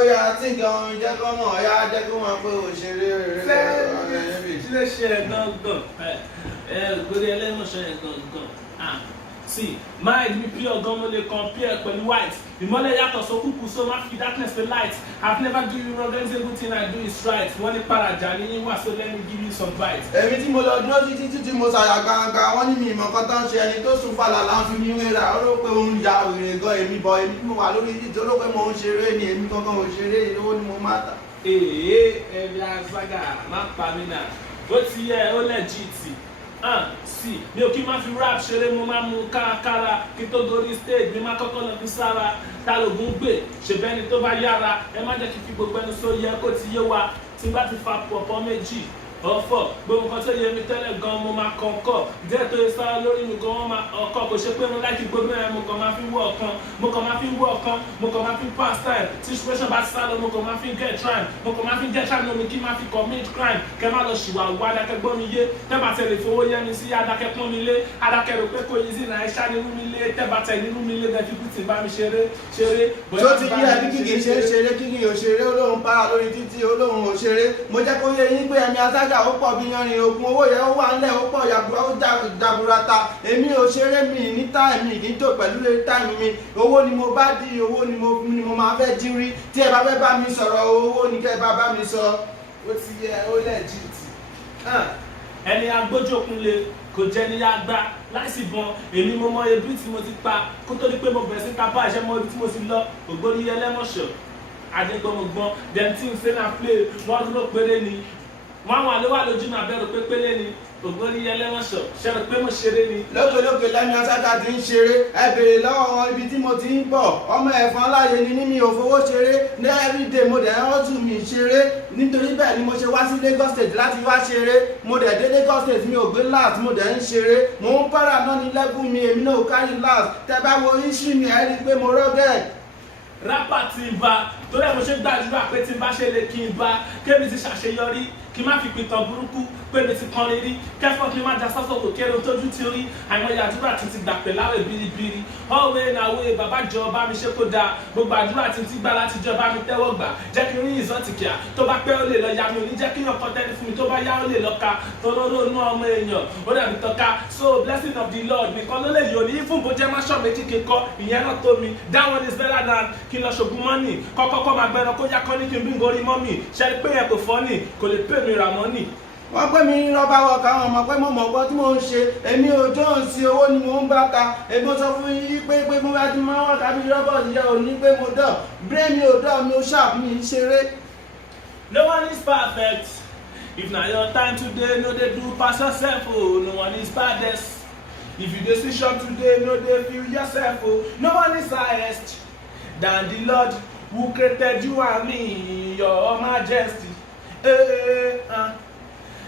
ó yà tí gan jẹ́ kó mọ̀ ọ̀yá jẹ́ kó mọ̀ pé òṣèré rẹ̀ kí ló ṣe ẹ̀ gangan gbórí ẹlẹ́mọ̀ṣọ́ ẹ̀ gangan see mind mi pure gan mo lè compare pẹ̀lú white ìmọ́lẹ̀ yàtọ̀ sókùnkùn so má fi darkness to light I've never do you wrong every single thing I do is right wọ́n ní parajà ní yín wá so let me give you some bites. èmi tí mo lọ dúró títí tí mo ṣàyà gangan wọ́n ní mi ìmọ̀ kan tó ń ṣe ẹni tó sùn falàlà ń fi mí wéra ó rò pé òun ya òrè gan èmi bọ̀ èmi tí mo wà lórí títí ó rò pé mo ń ṣeré ni èmi gangan ò ṣeré ìlówó ni mo má ta. ẹ̀ẹ́dì àgbàgà má pa mí náà ó ti yẹ ó lẹ́jìtì sí mi ò kí máa fi rap ṣeré mo máa mú kárakára kí tó dorí stage mi máa kọ́kọ́ lọ fi sára ta lògùn gbè ṣèbẹ́ni tó bá yára ẹ má jẹ́ kí fi gbogbo ẹnu sóyẹ kó ti yé wa tí n bá ti fa pọ̀pọ̀ méjì ọ̀fọ̀ gbogbo nǹkan tó yẹ mi tẹ́lẹ̀ gan mo máa kọ̀ọ̀kọ̀ díẹ̀ tó yẹ sára lórí mi gan wọ́n máa ọkọ̀ kò ṣe pé mo láìkí gbogbo ẹ̀ mo kàn máa fi wọ ọ̀kan mo kàn máa fi wọ ọ̀kan mo kàn máa fi pass time tí situation bá ti sá lọ mo kàn máa fi get crime mo kàn máa fi get crime lómi kí máa fi commit crime kẹ má lọ ṣìwà wá adákẹ́ gbọ́ mi yé tẹ́bà tẹ̀lé fowó yẹ mi sí adákẹ́ pọ́n mi lé adákẹ́ rò pé kò yí sí náà ẹ̀ṣá nínú mi lé tẹ́bà tẹ̀ nínú mi lé bẹ́ẹ̀ fi kùtì bá mi ṣeré. tó ti yí ẹbí kíkì ṣe é ṣeré kíkì ò ṣeré olóhùn para lórí títí olóhùn ò ṣeré mo jẹ́ kó yé yín pé ẹ̀mí asájà ó pọ̀ bí yan ogun owó yẹn ó wà ńlẹ̀ ó pọ̀ yàgùrà ó jaburata èmi ò ṣeré mi ní táìmì kì í tó pẹ̀lú táìmì mi owó ni mo bá di owó ni mo máa fẹ́ dín rí tí ẹ bá fẹ́ bá mi sọ̀rọ̀ owó ni kẹ́ ẹ bá mi sọ ó ti yẹ ó lẹ́jìtì. ẹni agbójókunlé kò jẹ́ ní yàgbá láìsí bọn èmi mo mọ ebi tí mo ti pa kó tó di pé mo bẹ̀rẹ̀ sí ká bá àṣẹ mọ ibi tí mo ti lọ ògbóni ẹlẹ́mọ̀ṣọ́ adégbọmọgbọn dem tí n ṣe náà play wọ́n dúró péré ni wọ́n àwọn àlewà lójú náà bẹ̀rù pépélé ni ògbóni ẹlẹ́mọ̀ṣọ́ ṣẹlẹ̀ pé mo ṣeré ni. lókèlókè lẹ́mi asájà ti ń ṣeré ẹ béèrè lọ́wọ́ wọn ibi tí mo ti ń bọ̀ ọmọ ẹ̀fọn láàyè ni mi ò fowó ṣeré ní everyday mo dẹ̀ ń rọ́tù mi ṣeré nítorí bẹ́ẹ̀ ni mo ṣe wá sí Lagos State láti wá ṣeré mo dẹ̀ dé Lagos State mi ò gbé last mo dẹ̀ ń ṣeré mo ń para náà ní level mi èmi náà ò kárí last tẹ bá wo history mi ẹ rí i pé mo rọ́gẹ̀. rápà tí ń bá torí ẹ̀ mo ṣe gbàdúrà pé tí n bá ṣe lè kí n bá kémi ti ṣàṣeyọrí kí n má fi pìtàn burúkú pé mi ti kọrin rí kẹfọ́ kí n má já sọ́sọ́ kò kéré tójú ti rí àìmọye àdúrà tí ti gbà pẹ̀ láwẹ̀ biribiri ọ̀wé nàwé bàbá jọ bá mi ṣe kó dáa gbogbo àdúrà tí ti gbà láti jọ bá mi tẹ́wọ́ gbà jẹ́ kí n rí ìsọ́tì kíá tó bá pẹ́ ó lè lọ ya mi ò ní jẹ́ kí yàn kọ́ tẹ́lẹ̀ fún mi tó bá yá ó lè lọ ka toróró inú ọmọ èèyàn ó dàbí tọ́ka so blessing of the Lord nìkan ló lè yọ ní fún bó jẹ́ máṣọ́ méjì kíkọ́ ìyẹn náà tó mi that one is better than kí n lọ ṣògùn mọ́nì kọ́kọ́kọ́ máa gbẹ́ran kó yá kọ́ ní kí n bí ngorí mọ́mì ṣe pé yẹn kò fọ́ nì kò lè pè mí ra mọ́nì. wọ́n pè mí ní rọ́bà wọ̀ káwọn ọmọ pé mo mọ̀ ọgbọ́n tí mò ń ṣe èmi ò dán sí owó ni mò ń bá ta èmi ò sọ fún yín pé mo bá ti máa wọ́n tàbí rọ́bà ìyá ò ní pé mo dán brain mi ò dán mi ò sharp mi ń ṣeré. No one is perfect if na your time today no dey do pass yourself o no one is baddest if you dey see shop today no dey feel yourself o no one is highest than the Lord who created you and me your majesty.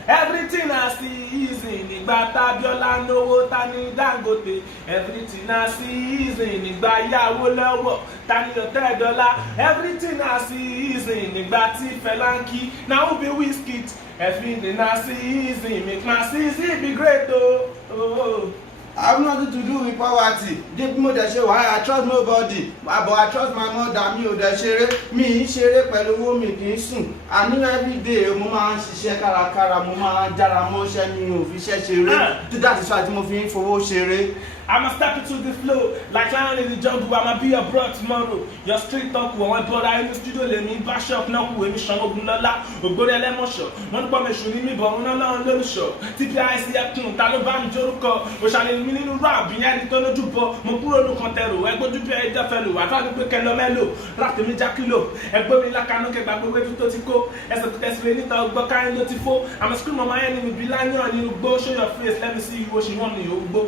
Everything na season nígbà tábíọ́lá náwó tani Dangote everything na season nígbà yàwó lọ́wọ́ tani Ọ̀tẹ́dọ́lá everything na season nígbà tí Fẹláńkì na who be Wizkid everything na season make my season be great o. I have nothing to do with poverty. Deep mo dẹ̀ ṣe wàhálà, I trust nobody. But I trust my mother, mi ò dẹ̀ ṣeré. Mi ń ṣeré pẹ̀lú owó mi kì í sùn. Àní everyday mo máa ń ṣiṣẹ́ kárakára, mo máa ń jára mọ́ṣẹ́ mi ò fi iṣẹ́ ṣeré. That is why tí mo fi ń fowó ṣeré. I'ma step into the flow like lion in the jungle. I'ma be your bro tomorrow. Your street talk wọ̀ wọ́n brother inú studio lèmi bá shop náà kú èmi ṣan ogun lọ́lá. Ògbórí ẹlẹ́mọ̀ṣọ́. Wọ́n ń pọ̀ mẹ́sùn ní mi bọ̀ wọ́n náà lọ́run lólùṣọ́. TPIC ẹkùn ta ló bá mi jórúkọ. Òṣàlẹ̀ mi nínú rap ìyẹn ẹni tó lójú bọ. Mo kúrò ní kan tẹ̀rù. Ẹgbójú bí ẹjọ́ fẹ́ lò. Àtàwọn gbé kẹlọ mẹ́lò. Rap mi já kílò. Ẹgbẹ́ mi lákanú kẹgbà gbogbo ètò tó ti kó. Ẹsẹ̀ kò tẹ̀sílẹ̀ níta ọgbọ́ káyọ̀ ló ti fó. I'm a scream on my enemy bí láyọ̀ nínú gbó. Show your face, let me see you. Oṣù wọn ni ògbó.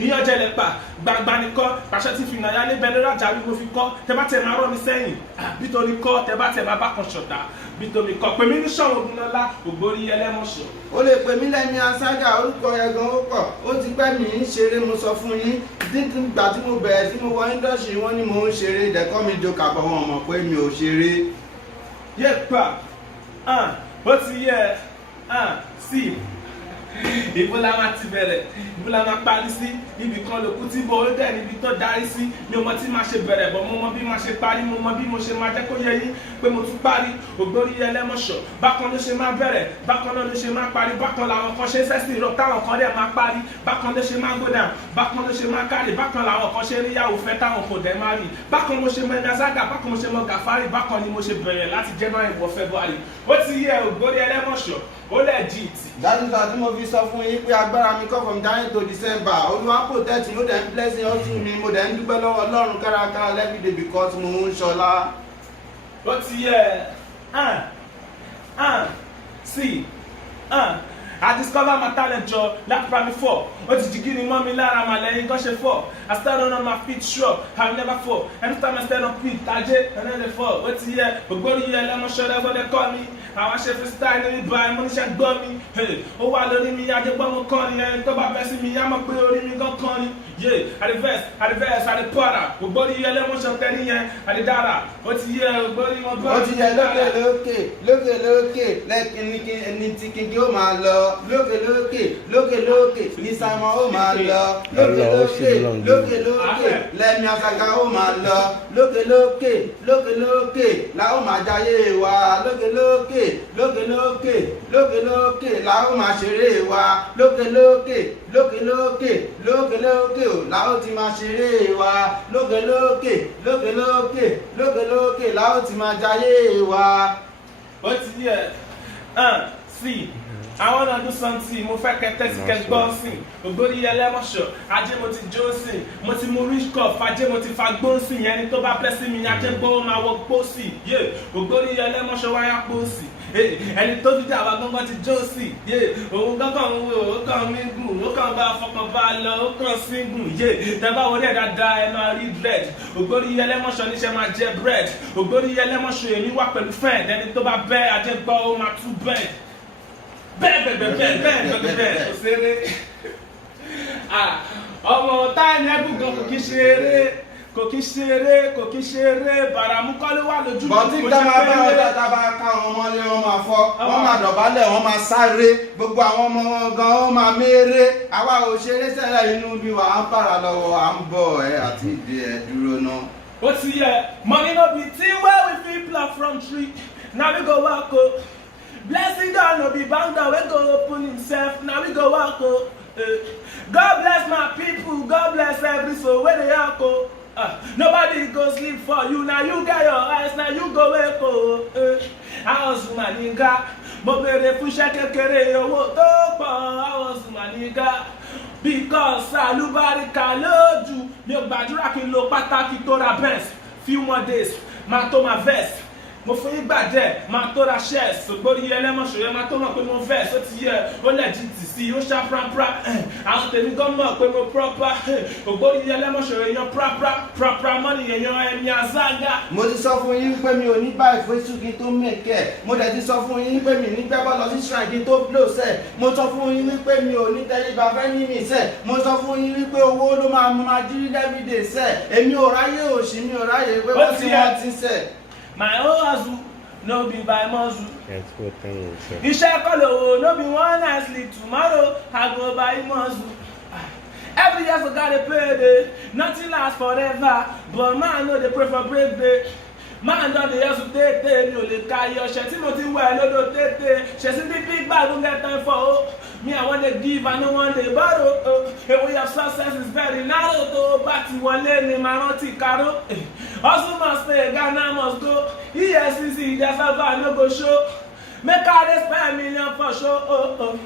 Ìyẹn jẹ́lẹ̀ pa gbangba ni kọ́ pàṣẹ tí fìnnà yálé bẹ́ẹ̀ rájà bí mo fi kọ́ tẹ bá tẹ̀ máa rọ́ mi sẹ́yìn bítorí kọ́ tẹ bá tẹ̀ máa bá kan ṣọ̀tá bítorí kọ́ pèmí ní sọ̀rọ̀ Ògúnlọ́lá Ògbórí ẹlẹ́mọ̀ṣọ́. o lè pè mí lẹ́mi asájà orúkọ yẹn gan ó pọ̀ ó ti pẹ́ mi ń ṣeré mo sọ fún yín nígbà tí mo bẹ̀rẹ̀ tí mo wọ indọ́sì wọ́n ní mo ń ṣeré ìdẹ́kọ́ mi jọ kàbọ̀ wọn mọ̀ pé mi ò ṣeré. yé pa ó ti yẹ sí Ibo la máa ti bẹ̀rẹ̀, ibo la máa parí sí, ibì kan lòkú tí bo ó dẹ̀ níbi tó darí sí, mi ò mọ tí máa ṣe bẹ̀rẹ̀ bọ̀ mo mọ bí máa ṣe parí, mo mọ bí mo ṣe máa jẹ́ kó yé yín pé mo tún parí. Ògbórí ẹlẹ́mọ̀ṣọ́ bákan ló ṣe máa bẹ̀rẹ̀, bákan náà ló ṣe máa parí, bákan làwọn kan ṣe sẹ́sìn rọ táwọn kan dẹ̀ máa parí, bákan ló ṣe máa go down, bákan ló ṣe máa kárì, bákan làwọn kan ṣe níyàwó fẹ́ táwọn kò dẹ̀ máa rì, bákan mo ṣe mọ Zaga, bákan mo ṣe mọ Gàfárì, bákan ni mo ṣe bẹ̀rẹ̀ láti January wọ February. Ó ti yẹ Ògbórí ẹlẹ́mọ̀ṣọ́ ó legit. dájúdá tí mo fi sọ fún yín pé agbára mi kọ́ from January to December Olúwa protect mi ó dẹ̀ ń blessing ọtún mi mo dẹ̀ ń dúpẹ́ lọ́wọ́ Ọlọ́run kárakára every day because mo ń ṣọlá. Ó ti yẹ see I discover my talent jọ láti primary 4 ó ti jìgì ní mọ́ mi lára mà lẹ́yìn kan ṣe 4 I stand on my feet sure I will never fall anytime I stand on feet tajé and then they fall. Ó ti yẹ Ògbórí ẹlẹ́mọ̀ṣọ́ that's what they call me àwọn ṣe freestyle ní ibà ẹ̀ mo níṣẹ́ gbọ́ mi ó wà lórí mi ajẹ́gbọ́n mo kàn ní ẹni tó bá bẹ́ sí mi yá mọ̀ pé orí mi gan kàn ní yé àdìvẹ́s àdìpọ́ra Ògbórí ẹlẹ́mọ̀ṣọ́ tẹ́lí yẹn àdìdára. Ó ti yẹ Ògbórí wọn bọ́. Ó ti yẹ lókè lẹ́kìn ẹni tí kíkí ó máa lọ lókè ní Simon ó máa lọ lókè lẹ́mi Asaga ó máa lọ lókè la ó máa jayé wa lókè la ó máa ṣeré wa lókè la ó ti máa ṣeré wa lókè la ó ti máa jayé wa. Ó ti yẹ sí I wanna do something mo fẹ́ kẹ́ tẹ́tí kẹ́ gbọ́ sí Ògbórí ẹlẹ́mọ̀ṣọ́ ajé mo ti jó sí mo ti mú rich cup ajé mo ti fa gbó sí ẹni tó bá bẹ́ sí mi ajé gbọ́ máa wọ gbó sí Ògbórí ẹlẹ́mọ̀ṣọ́ wáyà gbó sí ẹni tó dídá àwa gbọ́ngàn ti jó sí òun gbọ́ngàn ń wò ó kàn mí gùn ó kàn bá fọkàn bá lọ ó kàn sí gùn tẹ́bá wọlé ẹ̀ dáadáa ẹ máa rí bread Ògbórí ẹlẹ́mọ̀ṣọ́ níṣẹ́ máa jẹ bread Ògbórí ẹlẹ́mọ̀ṣọ́ èmi wà pẹ̀lú friend ẹni tó bá bẹ́ ajé gbọ́ ó máa tú bẹ́ẹ̀ bẹ́ẹ̀ kò ṣeré ọmọ táyà ẹ̀bùn gan kò kí ṣeré bàràmú kọ́ ló wà lójú mi. bọ́tí tá máa bá ọjà tá bá ká àwọn ọmọ ilé wọn máa fọ́ wọ́n máa dọ̀bálẹ̀ wọ́n máa sáré gbogbo àwọn ọmọ wọn gan wọ́n máa méré àwa ò ṣeré sẹ́lẹ̀ inú bí wà á ń para lọ́wọ́ à ń bọ̀ ẹ́ àti ìdí ẹ̀ dúró náà. Ó ti yẹ money no be thing wey we fit pluck from tree na we go work o. Blessing God no be banga wey go open himself na we go work o. God bless my people, God bless every soul wey dey work o. Nobody go sleep for you, na you get your eyes, na you go wake o. Àwọn Zùmàníga mo béèrè fún iṣẹ́ kékeré owó tó pọ̀ àwọn Zùmàníga because àlùbáríkà lójú mi ò gbàdúrà kí n lo pàtàkì tó ra Benz few more days máa tó máa vest mo fún yín gbàjẹ́ máa tó ra shares Ògbórí ẹlẹ́mọ̀ṣọ́ yẹn máa tó mọ̀ pé mo vest ó ti yẹ ó legit sí ó ṣá prapra àwọn tèmi gan mọ̀ pé mo proper Ògbórí ẹlẹ́mọ̀ṣọ́ èèyàn prapra money èèyàn ẹ̀mí Azaga. mo ti sọ fún yín pé mi ò ní báyìí fún ètò kí n tó mẹ̀kẹ́ mo dẹ̀ ti sọ fún yín pé mi ní gbẹ́bọ́ lọ sí shrine kí n tó blow sẹ̀ mo sọ fún yín wípé mi ò ní tẹríba fẹ́ ní mi sẹ̀ mo sọ fún yín wípé owó ló máa jírí everyday sẹ̀ èmi ò ráyè òṣì mi ò ráyè pé wọ́n ti wọ́n ti sẹ̀. My own hustle no be by muscle. Iṣẹ́ kọ́ lówó no be one night sleep tomorrow I go buy muscle. Every year so gotta pay day, nothing lasts forever, but man no dey pray for break day. Man don dey hustle tètè mi ò lè ka iye ọṣẹ tí mo ti wẹ̀ lódò tètè ṣe sí bí big bag don get time for o. Me I wan dey give I no wan dey borrow o. A way of success is very narrow tó bá ti wọlé ni màá rántí káró. Hustle must pay, Ghana must go. EFCC, their server no go show. Make I dey spend million for show,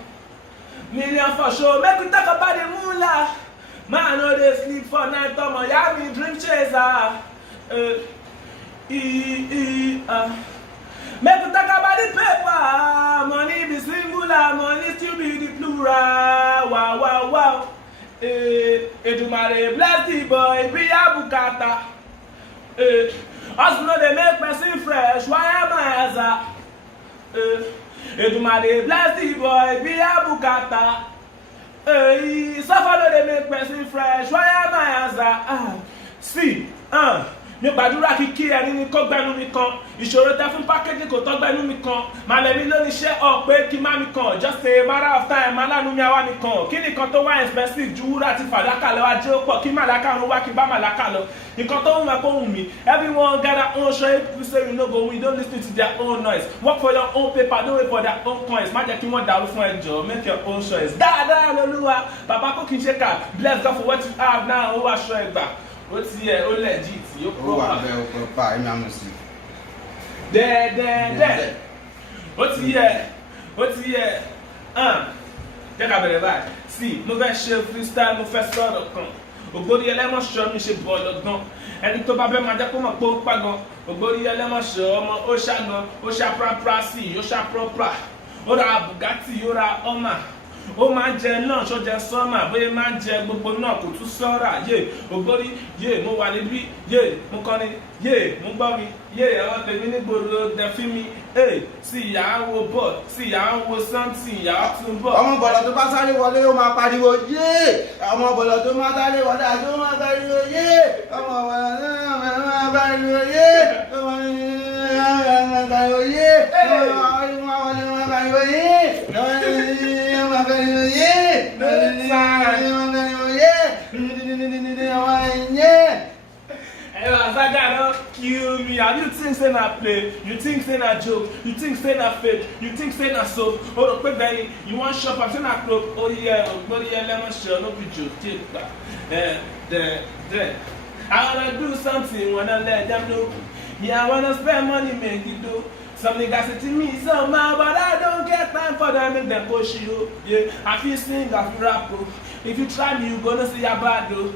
million for show. Make we talk about the moolah. Man no dey sleep for night, omo ya me dream chaser. Make we talk about the paper. Money be singular, money still be the plural. Wow. Edumare bless the boy, be a bukata. Hustle no dey make person fresh, why am I as a Edumare bless the boy, be a bukata. Suffer no dey make person fresh, why am I as a see, mi gbàdúrà kíkí ẹni ní kó gbẹnu mi kan ìṣòro tẹ fún pákéjì kò tọ́ gbẹnu mi kan màlẹ́mí ló ní iṣẹ́ ọ̀ pé kí má mi kan just a matter of time aláàánú mi àwa mi kan kí nìkan tó wá expensive ju wúrà àti fàdákà lọ ajé ó pọ̀ kí màláka ń wá kí bá màláka lọ nǹkan tó wù mí kó wù mí everyone gather own show if say you no go win don't lis ten to their own noise work for your own paper don't wait for their own coins má jẹ́ kí wọ́n dàrú fún ẹjọ́ make your own choice dáadáa lolúwa bàbá kò kí n ṣe kà bless God for what you have now ó wá aṣọ ẹgbà ó ti yẹ ó legit ó ó wà bẹ́ẹ̀ ó pọ̀ pa ẹ̀mí àmọ̀ sí. dẹ́ẹ̀dẹ́ẹ̀dẹ́ ó ti yẹ jẹ́ ká bẹ̀rẹ̀ báyìí sí mo fẹ́ ṣe freestyle mo fẹ́ sọ̀rọ̀ kan ògbórí ẹlẹ́mọ̀ṣọ́ mi ṣe bọ̀ lọ́gbọ́n ẹni tó bá bẹ́ẹ̀ máa jẹ́ kó mọ̀ pé ó pa gan ògbórí ẹlẹ́mọ̀ṣọ́ ọmọ ó ṣá gan ó ṣá prapra sí i ó ṣá prapra ó ra Bugatti ó ra Hummer ó máa ń jẹ náà ṣó jẹ sọ́mà bóyá máa ń jẹ gbogbo náà kò tún sọ́ra yé ògbórí yé mo wà níbí yé mo kọ́ni yé mo gbọ́ mi yé àwọn tèmi nígboro dẹ̀fí mi sí ìyá ń wo bọ́ọ̀ sí ìyá ń wo something ìyá tún bọ̀. ọmọ bọ̀lọ̀ tó bá sáré wọlé ó máa pariwo yé ọmọ bọ̀lọ̀ tó máa sáré wọlé àti ó máa pariwo yé ọmọ bọ̀lọ̀ tó máa pariwo yé ọmọ máa pariwo yé ọmọ máa pariwo yé Zaga don't kill me. And you think say na play, you think say na joke, you think say na fake, you think say na soap. Oh, quick then you want shop and say na cloak. Oh yeah, but yeah, lemon shell, no be joke. Take that. Then. I wanna do something, wanna let them know. Yeah, I wanna spend money, make it do. Some niggas say to me somehow, but I don't get time for them, make them push you. Yeah, I feel sing, I feel rap. If you try me, you gonna see your bad though.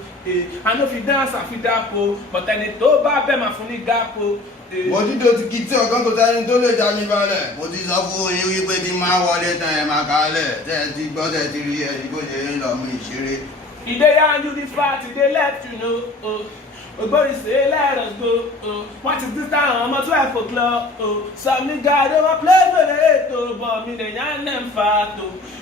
I know if you dance, I feel that po. But then it over, I bet my funny gap po. mo ti do ti kí tí ọ̀gán kò sẹ́ni tó lè já mi balẹ̀ mo ti sọ fún yín wípé tí máa wọlé tán ẹ̀ máa kalẹ̀ tẹ́ ẹ ti gbọ́ tẹ́ ẹ ti rí ẹ bó ṣe ń lọ mú ìṣeré. Ìdè yà ń do the fact, they let you know. Ogbori say let us go. What is this time? I'm 12 o'clock. Some nigga they want play for the 8, but me they yarn them fat.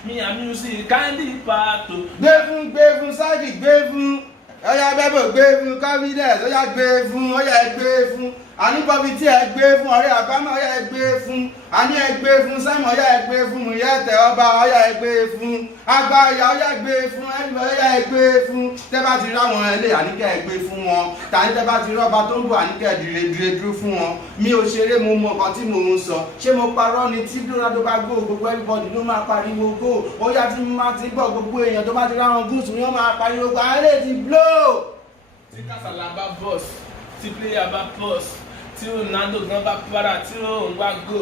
Me and music candy part. gbé fún sáàkì gbé fún ọyá bẹ́bọ̀ gbé fún confidence ọyá gbé fún ọyá gbé fún àníbọ̀bí tí ẹ gbé fún ọ̀rẹ́ àbámọ̀ ọyá ẹ gbé fún àní ẹ gbé fún Simon ọyá ẹ gbé fún Muyẹ̀tẹ̀ ọba ọyá ẹ gbé fún Agbáyà ọyá gbé fún ẹnìbọ̀ ọyá ẹ gbé fún tẹ́ bá ti ráwọn ẹlẹ́ àníkẹ́ ẹ gbé fún wọn tàní tẹ́ bá ti rọ́ba tó ń bọ̀ àníkẹ́ dìre dúró fún wọn mi ò ṣeré mo mọ nǹkan tí mò ń sọ ṣé mo parọ́ ni tí Ronaldo bá gbó gbogbo everybody ló máa pariwo go ọyá tí mo máa ti gbọ́ gbogbo èèyàn tó bá ti ráwọn gúúsù ni wọ́n máa pariwo gba ẹlẹ́ ti blow. Tí Kasala bá boss, tí player bá boss, tí Ronaldo gan bá para, tí òun bá go,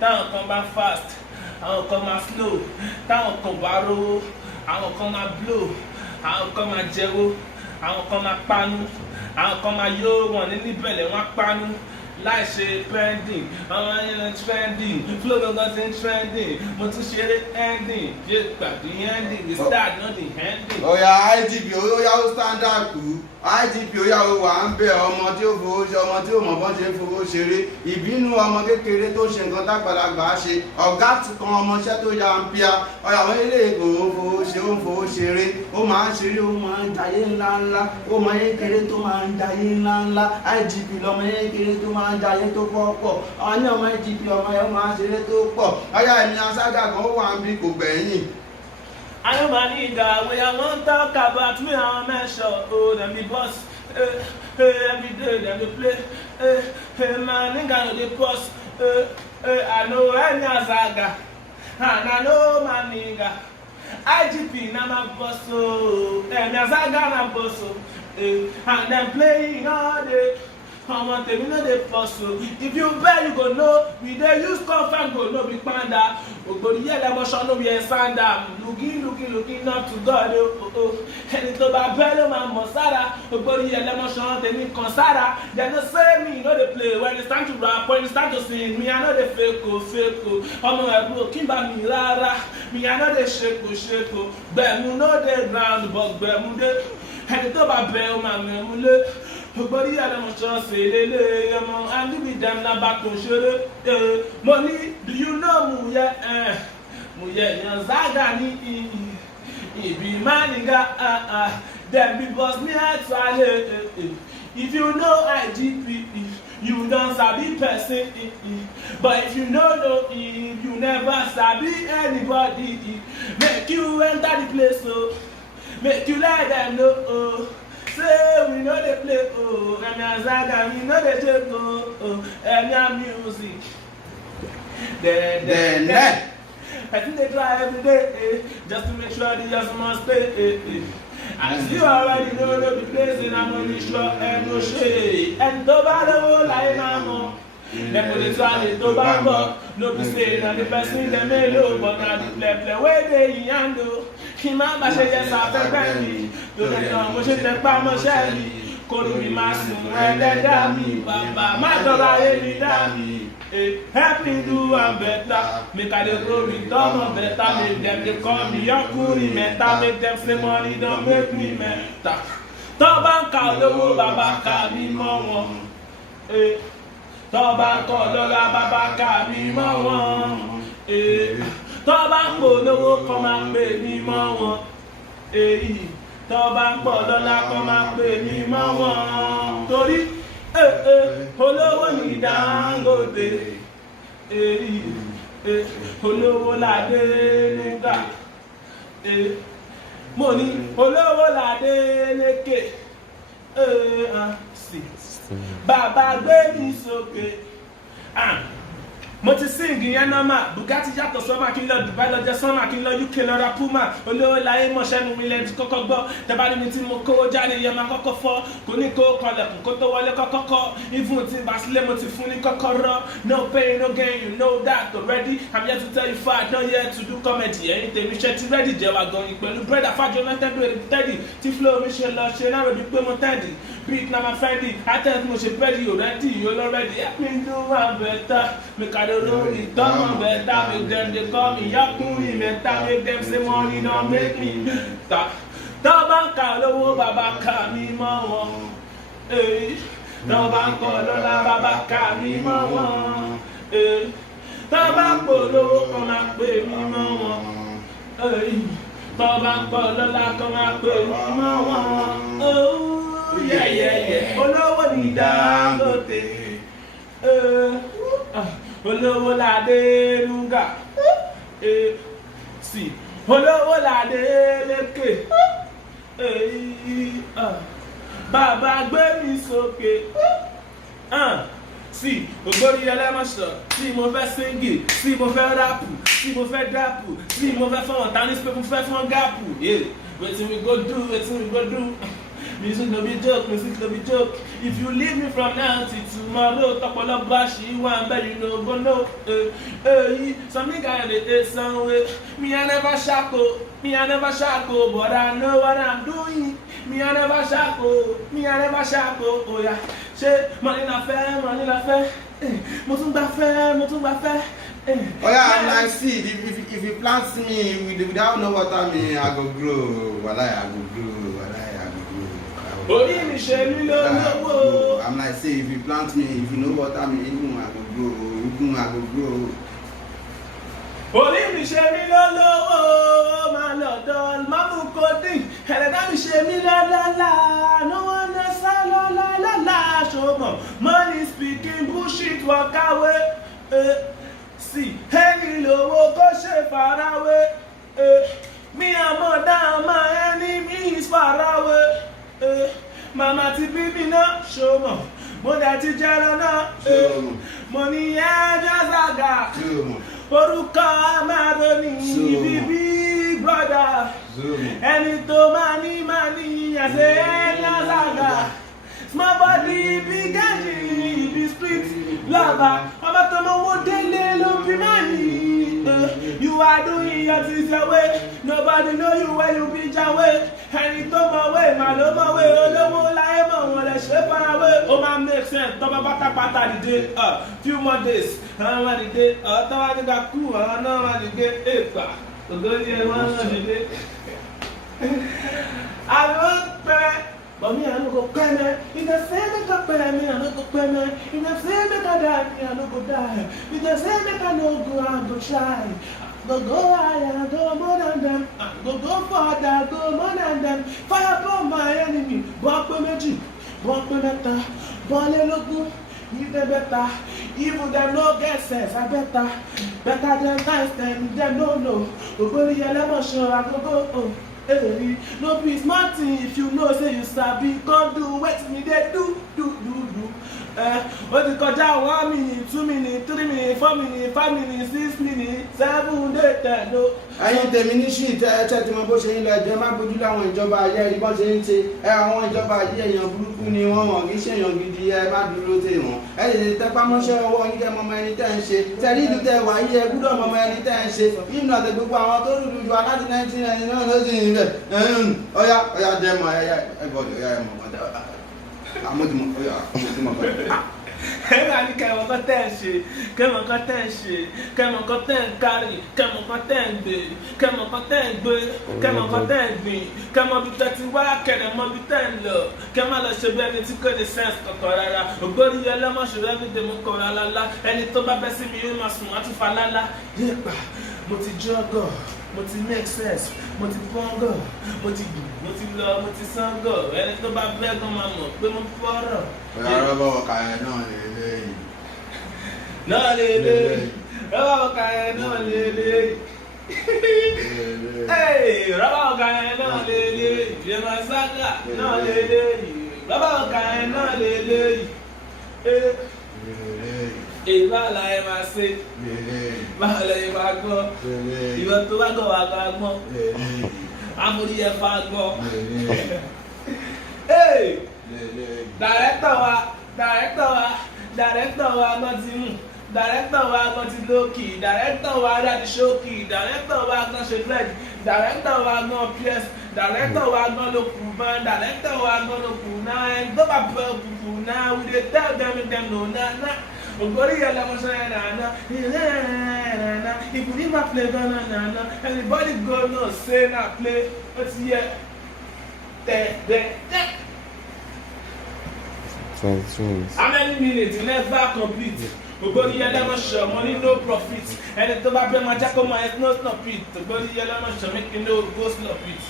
táwọn kan bá fast, àwọn kan máa slow, táwọn kan bá rówó, àwọn kan máa blow, àwọn kan máa jẹ́wó, àwọn kan máa panu, àwọn kan máa yó wọn ní níbẹ̀lẹ̀ wọn panu. Láì ṣe pending, àwọn ayẹyẹ trending, flow gangan ti ń trending, mo tún ṣeré ending, yé gbàgbé ending, the start not the ending. Ọ̀yà IGP óyá ó standard kú IGP óyá ó wà ń bẹ ọmọ tí ó fowó ṣe ọmọ tí ó mọ̀ bọ́n ṣe ń fowó ṣeré ìbínú ọmọ kékeré tó ṣe nǹkan tágbàlagbà ṣe ọ̀gá kan ọmọọṣẹ́ tó ya ń pia ọ̀yà àwọn eléyìí kò ó fowó ṣe ó ń fowó ṣeré ó máa ń ṣeré ó máa ń jayé ńláńlá ó máa ń kéré tó máa ń jayé ńláńlá IGP lọmọ yẹn kéré tó máa ń jayé tó pọ̀ àwọn ní ọmọ IGP ọmọ yẹn máa ń ṣeré tó pọ̀ ọ̀yà ẹ̀mí aṣágà kan ó wà ń bí kò gbẹ̀yìn. I am a nigga, we are one talk about me, I'm a measure, oh, them the boss, every day, them the play, my nigga, no the boss, I know any Zaga, and I know my nigga, IGP, na my boss, oh, and Zaga, na boss, and them playing all day. I want them, you know they puzzle. If you bet, you go know. We dey use confirm, go know big panda. But yeah, the emotion no be a sander. Looking up to God. And it's about bello man mosara. But yeah, the emotion they need consara. They no say me, no they play. When it's time to rap, when it's time to sing, me I know they fake. I'm no bro, kimba mi rara. Me I know they shake. Bemu no they ground, but bemu they. And it's about bello man memule. Nobody had a much to say, I'm to be damn not back to show money. Do you know Muya? Muya, Zaga, he be manning, then be boss me at Friday. If you know IGP, you don't sabi person. But if you know him, you never sabi anybody. Make you enter the place, oh. Make you let them know, oh. Say we know they play, oh. Emi Azaga, we know they take, oh. Emi music. Then. I think they try every day, just to make sure the just must stay. As you already know the place, and I'm only sure and no shade. And the battle like now. They put it on the Tobago. No be say that the person they may know, but now the play where they handle. Him and my yes after Benny. To the young, which is the Palmer Shelly. Calling me Massimo, and then Dammy, Papa, my daughter, any Dammy. Help me do I'm better. Make I the grow me dumb better. Make them they call me Uncle Meta. Make them say money don't make me meta. Tobanka lowo baba ka mi mo won. Tobanka lola baba ka mi mo won. Tobanko lowo ko ma pe mi mo won. Tobanko lola ko ma pe mi mo won. Torí olówó ní Dangote, olówó ládé nígbà, mo ní olówó ládé lékè, bàbá gbé mi sókè. Mo ti sing yẹn normal, Bugatti yàtọ̀ sọ́mà kí n lọ Dubai lọ jẹ sọ́mà kí n lọ UK lọ ra Puma, olówó láyé mọ̀ṣẹ́nu mi lẹ́nu kọ́kọ́ gbọ́, tẹ́bá ní mi tí mo kówó jáde yẹn máa kọ́kọ́ fọ́, kò ní kó kọlẹ̀kùn kó tó wọlé kọ́kọ́, even tí bá sílé mo ti fún ní kọ́kọ́rọ́, no pain no gain you know that already, I'm here to tell you fact, not here to do comedy, ẹ̀yin tèmi ṣe ti ready jẹ́ wa gan-an pẹ̀lú bread afájọ mẹ́tẹ́dù èrè tẹ́dì, tí flow mi ṣe lọ ṣe náà rẹ̀ bí pé mo tẹ́dì, beat na my friendly, àtẹ̀tí mo ṣe pẹ́ẹ́dì already, you already help me do my better, make I don't know it. Come better, make them they call me Yakuri better, make them say money don't make me better. Tobanka lowo baba ka mi mo won. Tobanka lola baba ka mi mo won. Tobanko lowo ko ma pe mi mo won. Tobanko lola ko ma pe mi mo won. Oh yeah. Olówó ní Dangote. Olówó ládé nuga, si olówó ládé lékè, bàbá gbé mi sókè, si ògbórí ẹlẹ́mọ̀ṣọ́, si mo fẹ́ singi, si mo fẹ́ rapu, si mo fẹ́ dapu, si mo fẹ́ fọ́n tani pé mo fẹ́ fọ́n gapu, wetin we go do. Music no be joke, music no be joke. If you leave me from now till tomorrow, topolo bashi one bet you no go know. Some nigga they take some way. Me I never shackle, but I know what I'm doing. Me I never shackle. Oh yeah, say money na fair. Mo tún gbà fẹ́. Oh yeah, I'm like, see, if you plant me without know what I mean, I go grow. Walai, I go grow. Orí mi ṣe mí lówó. I'm like, say, if you plant me, if you know what I mean, even I go grow. Orí mi ṣe mí lówó, máa lọ dán, máa mú kódì, ẹ̀rẹ̀dá mi ṣe mí lọ́lọ́lá, no one else lọ́lọ́lá, ṣùgbọ́n money speaking bullshit walk away. See, ẹni lówó kó ṣe farawé, me and mother, my enemies faraway. Mama ti bí mi náà ṣọmọ, mo dẹ̀ ti jẹ́rọ náà, mo ní ẹjọ́ Zaga, orúkọ Amaroni, bíbí brother, ẹni tó máa ní àṣẹ ẹjọ́ Zaga, small body big energy, big street lover, ọmọ tó mọ owó délé ló bí máa ní. You are doing your things your way, nobody know you when you be your way. Ẹni tó mọ̀ wé, màá ló mọ̀ wé, olówó láyé mọ̀ wọ́n lè ṣe farawé. Ó máa make sense, tọ́ba pátápátá dìde, few more days, àwọn máa dìde, tọ́ba nígbà kú, àwọn náà máa dìde, èèpà, ògójì ẹ̀ wọ́n náà dìde. Àwọn pẹ́, but me I no go cry man. If they say make I cry me, I no go cry man. If they say make I die, me I no go die. If they say make I no go, I go try. Go higher, go more than them. Go further, go more than them. Fire upon my enemy, go up with me. born pé mẹ́ta, born lé lógún, if they better, even them no get sense, I better than times them no know. Ogori ẹlẹ́mọ̀ṣọ́ agogo, oh, hey, no be smart thing if you know say you sabi, come do wetin me dey do. Ó ti kọjá 1 minute, 2 minutes, 3 minutes, 4 minutes, 5 minutes, 6 minutes, 7, 8, 10, no. Ẹ̀yin tèmi ní sí ìtẹ́ tí mo bó ṣe ń lọ ẹ̀jẹ̀ má gbójú láwọn ìjọba ayé ẹ̀rí bọ́n ṣe ń ṣe àwọn ìjọba ayé èèyàn burúkú ni wọ́n kì í ṣe èèyàn gidi ẹ má dúró tè wọ́n ẹ lè tẹpá mọ́ṣẹ́ ọwọ́ yín kẹ́ mọ́mọ́ ẹni tẹ́ ń ṣe tẹ̀lé ìlú tẹ wà yí ẹ gbúdọ̀ mọ́mọ́ ẹni tẹ́ ń ṣe ìmọ̀ àti gbogbo àwọn tó rúdú ju aláti 1990 náà ló sì ń bẹ̀ ọ̀yá dẹ́mọ̀ Ẹ̀rọ ni kẹ̀mọ̀ kan tẹ̀ ń ṣe, kẹ̀mọ̀ kan tẹ̀ ń ṣe, kẹ̀mọ̀ kan tẹ̀ ń kárì, kẹ̀mọ̀ kan tẹ̀ ń gbé, kẹ̀mọ̀ kan tẹ̀ ń gbé, kẹ̀mọ̀ kan tẹ̀ ń gbìn, kẹ̀mọ̀ bí tẹ̀ ti wá kẹ̀rẹ̀ mọ́ bí tẹ̀ ń lọ, kẹ̀mọ̀ lọ ṣe bí ẹni tí kò ní sẹ́ǹsì kankan rárá, ògbórí ẹlẹ́mọ̀ṣọ́ everyday mo kọ̀ rárá, ẹni tó bá bẹ́ sí mi yóò máa sùn wá tún fa lálá, yéèpà, mo ti jọ́gọ̀, mo ti make sense, mo ti pọ́ngọ̀, mo ti dùn, mo ti lọ, mo ti sángọ̀, ẹni tó bá bẹ́ gan máa mọ̀ pé mo fọ́rọ̀. Ọ̀rọ̀ bọ̀ kàyà náà lélẹ́yìn. Náà lélẹ́yìn. Rọ́bà kàyà náà lélẹ́yìn. Rọ́bà kàyà náà lélẹ́yìn. Yẹ̀mà sáká náà lélẹ́yìn. Rọ́bà kàyà náà lélẹ́yìn. Báwo la ẹ máa ṣe? Báwo la ẹ máa gbọ́? Ìwọ tó bá gbọ́ wà ká gbọ́. Amúrí ẹ fa gbọ́. Director wa gan ti lókì, director wa dájú ṣókì, director wa gan ṣe dread, director wa gan pierce, director wa gan ló kù bán, director wa gan ló kù náà, ẹni tó bá bẹ òkùnkùn náà, we dey tell them no na. Ògbórí ẹlẹ́mọ̀ṣọ́ yẹn nàá, if you need my play gan na, everybody go know say na play, ó ti yẹ tẹ̀. How many minutes? Never complete. Ògbórí ẹlẹ́mọ̀ṣọ́ money no profit. Ẹni tó bá bẹ́ẹ̀ máa jákòó máa no stop it. Ògbórí ẹlẹ́mọ̀ṣọ́ make you no go stop it.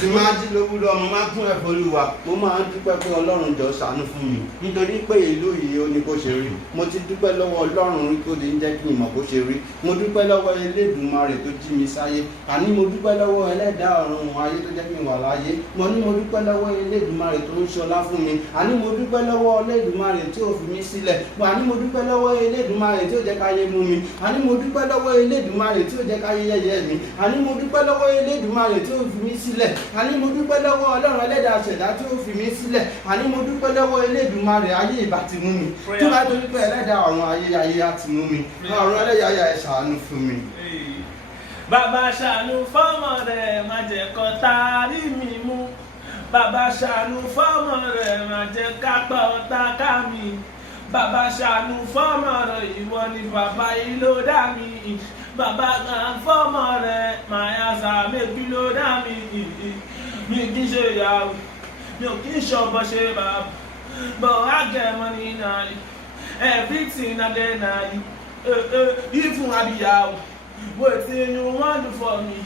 Tí máa jí lówúrọ̀ ọmọ máa kún ẹ̀fọ́ olúwa mo máa ń dúpẹ́ pé ọlọ́run jọ ṣàánú fún mi nítorí pé ìlú yìí ó ní kó ṣe rí mo ti dúpẹ́ lọ́wọ́ ọlọ́run tó ti ń jẹ́ kí n mọ̀ kó ṣe rí mo dúpẹ́ lọ́wọ́ Elédùmarè tó jí mi sáyé àní mo dúpẹ́ lọ́wọ́ ẹlẹ́dàá ọ̀run ayé tó jẹ́ kí n wà láyé mo ní mo dúpẹ́ lọ́wọ́ Elédùmarè tó ń ṣọlá fún mi àní mo dúpẹ́ lọ́wọ́ Elédùmarè tí ò fi mí sílẹ̀ àní mo dúpẹ́ lọ́wọ́ Elédùmarè tí ò jẹ́ káyé mú mi àní mo dúpẹ́ lọ́wọ́ Elédùmarè tí ò jẹ́ káyé yẹ̀yẹ́ mi àní mo dúpẹ́ lọ́wọ́ Elédùmarè tí ò fi mí sílẹ̀ àní mo dúpẹ́ lọ́wọ́ ọlọ́run ẹlẹ́dàá ṣẹ̀dá tí ó fi mí sílẹ̀ àní mo dúpẹ́ lọ́wọ́ Elédùmarè ayé ìbá ti mú mi tó bá torí pé ẹlẹ́dàá ọ̀run ayé á ti mú mi ọ̀run ẹlẹ́dàá ayé ẹ̀ ṣàánú fún mi. Bàbá ṣàánú fọ́mọ rẹ̀ má jẹ́ kó taari mi mú bàbá ṣàánú fọ́mọ rẹ̀ má jẹ́ ká pa ọ̀tá ká mi bàbá ṣàánú fọ́mọ rẹ̀ ìwọ ni bàbá yìí ló dá mi. Bàbá kan fọ́mọ rẹ̀ máa yá sàmébí ló dá mi kì í ṣe ìyàwó mi ò kì í ṣọ̀bọ̀ ṣe bàbá but I get money now everything I get now even àbíyàwó wetin you wan do for me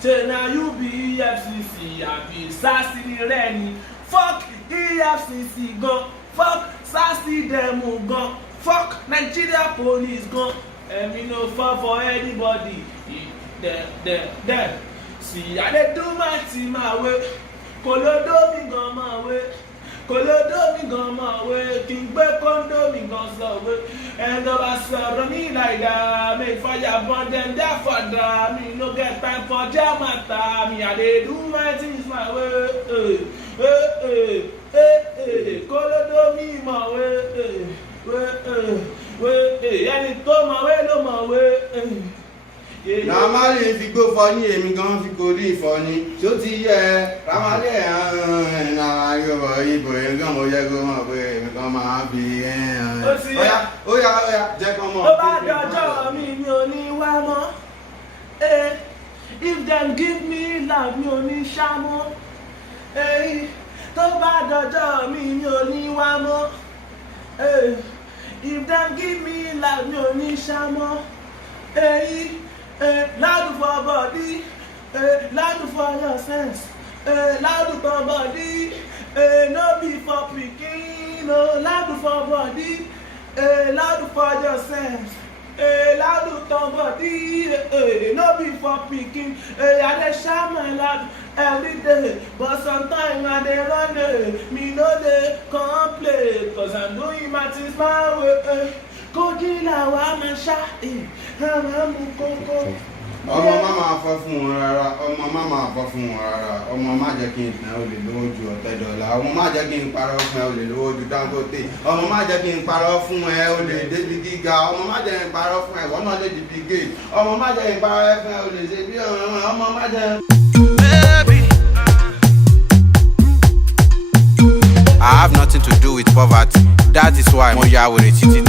say na you be EFCC àbí SARS rẹ ni fuck EFCC gan fuck SARS dem gan fuck Nigeria police gan. Me no fall for anybody. There. See, I dey do my thing my way. Kolodo mi gan my way. Kí n gbé kóńdó mi gan sọ wé. Ẹni tó bá sọ̀rọ̀ mi like that, make fire burn them there for that. Me no get time for their matter. Me I dey do my things my way. Kolodo mi my way. Ẹni tó mọ̀wé ló mọ̀wé. Ramali fi gbó fọyín èmi gan fi korí ìfọyín tó ti yẹ Ramali àyọ̀bọ̀ ìbò yẹn gan mo yẹ kó mọ̀ pé èmi kan máa fi ó yá jẹ́ kán mọ̀. Tó bá dọjọ́ mi ò ní wá mọ́. If dem give me love mi ò ní ṣá mọ́. Tó bá dọjọ́ mi ò ní wá mọ́. If dem give me love mi ò ní ṣá mọ́. Loud for body, loud for your sense, loud for body, No be for pikin, no loud for body, loud for yourself. Loud ton body, no be for pikin. I dey shout my loud every day, but sometimes I dey run. Me no dey complain, cause I'm doing my things my way. Kojila wa ma sha, àwọn mú kókó. Ọmọ má máa fọ́ fún wọn rárá, ọmọ má máa fọ́ fún wọn rárá, ọmọ má jẹ́ kí n tàn ó lè lówó ju $100, ọmọ má jẹ́ kí n parọ́ fún ẹ ó lè lówó ju Dangote, ọmọ má jẹ́ kí n parọ́ fún ẹ ó lè débi gíga, ọmọ má jẹ́ kí n parọ́ fún ẹ wọ́n náà lè di big gate, ọmọ má jẹ́ kí n parọ́ fún ẹ ó lè ṣe bí ọmọ má jẹ́. I have nothing to do with poverty. That is why mo ya wèrè títí